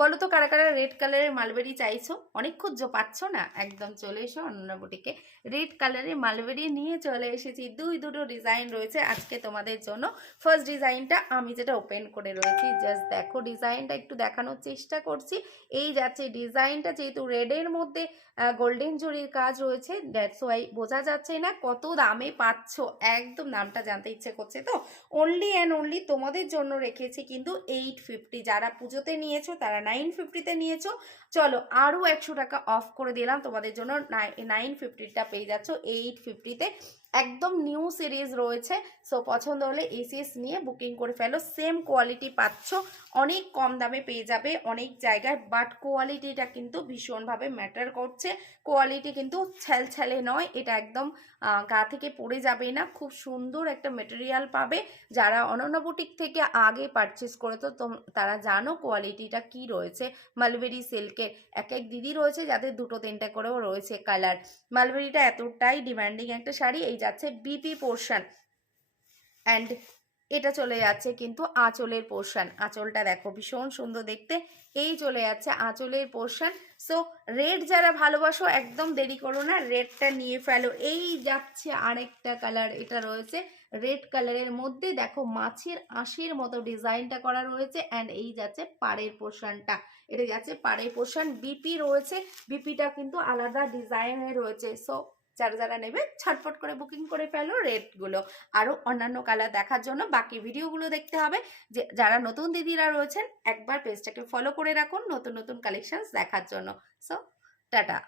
বলো তো কারা কারা রেড কালারের মালবেরি চাইছো? অনেক খুঁজছো, পাচ্ছ না? একদম চলে এসো অনন্যা বুটিকে। রেড কালারের মালবেরি নিয়ে চলে এসেছি। দুটো ডিজাইন রয়েছে আজকে তোমাদের জন্য। ফার্স্ট ডিজাইনটা আমি যেটা ওপেন করে রয়েছি, জাস্ট দেখো ডিজাইনটা একটু দেখানোর চেষ্টা করছি। এই যাচ্ছে ডিজাইনটা, যেহেতু রেডের মধ্যে গোল্ডেন জরির কাজ রয়েছে, দ্যাটস ওয়াই বোঝা যাচ্ছে না কত দামে পাচ্ছ। একদম নামটা জানতে ইচ্ছে করছে তো। অনলি অ্যান্ড অনলি তোমাদের জন্য রেখেছি কিন্তু 850। যারা পুজোতে নিয়েছো তারা 950-তে নিয়েছো। চলো আরও 100 টাকা অফ করে দিলাম তোমাদের জন্য, 950টা পেয়ে যাচ্ছ 850-তে। একদম নিউ সিরিজ রয়েছে। সো পছন্দ হলে এসিএস নিয়ে বুকিং করে ফেলো। সেম কোয়ালিটি পাচ্ছ, অনেক কম দামে পেয়ে যাবে অনেক জায়গায়, বাট কোয়ালিটিটা কিন্তু ভীষণভাবে ম্যাটার করছে। কোয়ালিটি কিন্তু ছ্যালছ্যালে নয়, এটা একদম গা থেকে পড়ে যাবে না, খুব সুন্দর একটা মেটেরিয়াল পাবে। যারা অনন্যা বুটিক থেকে আগে পারচেস করেছো তারা জানো কোয়ালিটিটা কি রয়েছে। মালবেরি সিল্কের এক এক দিদি রয়েছে যাদের 2-3টে করেও রয়েছে কালার। মালবেরিটা এতটাই ডিমান্ডিং একটা শাড়ি। এই যাচ্ছে বিপি পোর্শন, অ্যান্ড এটা চলে যাচ্ছে কিন্তু আঁচলের পোর্শন। আঁচলটা দেখো ভীষণ সুন্দর দেখতে। এই চলে যাচ্ছে আঁচলের পোর্শন। সো রেড যারা ভালোবাসো একদম দেরি করো না, রেডটা নিয়ে ফেলো। এই যাচ্ছে আরেকটা কালার, এটা রয়েছে রেড কালারের মধ্যে, দেখো মাছের আঁশির মতো ডিজাইনটা করা রয়েছে। অ্যান্ড এই যাচ্ছে পাড়ের পোর্শনটা, এটা যাচ্ছে পাড়ের পোর্শন। বিপি রয়েছে, বিপিটা কিন্তু আলাদা ডিজাইনে রয়েছে। সো যারা যারা নেবে ছটফট করে বুকিং করে ফেলো রেটগুলো। আরও অন্যান্য কালার দেখার জন্য বাকি ভিডিওগুলো দেখতে হবে। যে যারা নতুন দিদিরা রয়েছেন একবার পেজটাকে ফলো করে রাখুন নতুন নতুন কালেকশনস দেখার জন্য। So tata.